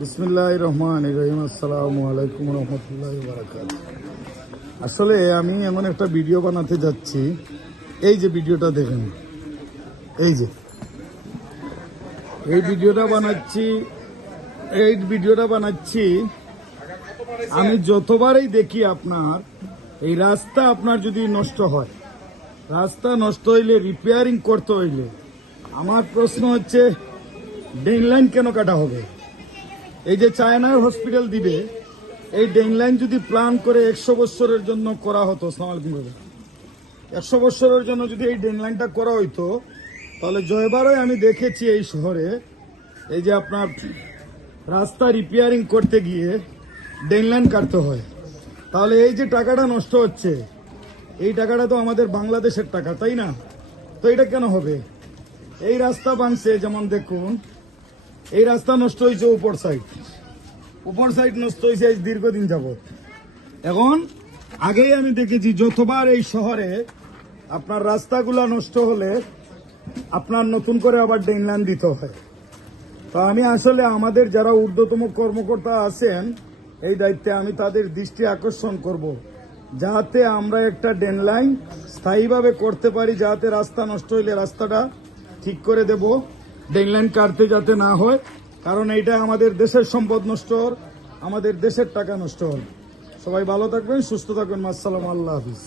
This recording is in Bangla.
বিসমিল্লাহির রহমানির রহিম। আসসালামু আলাইকুম রহমতুল্লাহি ওয়া বারাকাতুহু। আসলে আমি এমন একটা ভিডিও বানাতে যাচ্ছি, এই যে ভিডিওটা দেখেন, এই যে এই ভিডিওটা বানাচ্ছি আমি যতবারই দেখি আপনার এই রাস্তা আপনার যদি নষ্ট হয়, রাস্তা নষ্ট হইলে রিপেয়ারিং করতে হইলে আমার প্রশ্ন হচ্ছে ড্রেন লাইন কেন কাটা হবে? এই যে চায়নার হসপিটাল দিবে, এই ড্রেন লাইন যদি প্ল্যান করে 100 বছরের জন্য করা হতো, আসসালামু আলাইকুম ভাই, 100 বছরের জন্য যদি এই ড্রেন লাইনটা করা হইতো, তাহলে জয়বারই আমি দেখেছি এই শহরে এই যে আপনার রাস্তা রিপেয়ারিং করতে গিয়ে ড্রেন লাইন কাটতে হয়। তাহলে এই যে টাকাটা নষ্ট হচ্ছে, এই টাকাটা তো আমাদের বাংলাদেশের টাকা, তাই না? তো এটা কেন হবে? এই রাস্তা বানছে, যেমন দেখুন এই রাস্তা নষ্ট হয়েছে উপর সাইড নষ্ট হয়েছে দীর্ঘদিন যাবত। এখন আগেই আমি দেখেছি যতবার এই শহরে আপনার রাস্তাগুলা নষ্ট হলে আপনার নতুন করে আবার ড্রেন লাইন দিতে হয়। তো আমি আসলে আমাদের যারা ঊর্ধ্বতম কর্মকর্তা আছেন এই দায়িত্বে, আমি তাদের দৃষ্টি আকর্ষণ করব যাতে আমরা একটা ড্রেন লাইন স্থায়ীভাবে করতে পারি, যাতে রাস্তা নষ্ট হইলে রাস্তাটা ঠিক করে দেব, ড্রেন লাইন কাটতে যাতে না হয়। কারণ এইটা আমাদের দেশের সম্পদ নষ্ট হল, আমাদের দেশের টাকা নষ্ট হল। সবাই ভালো থাকবেন, সুস্থ থাকবেন। আসসালামু আল্লাহ হাফিজ।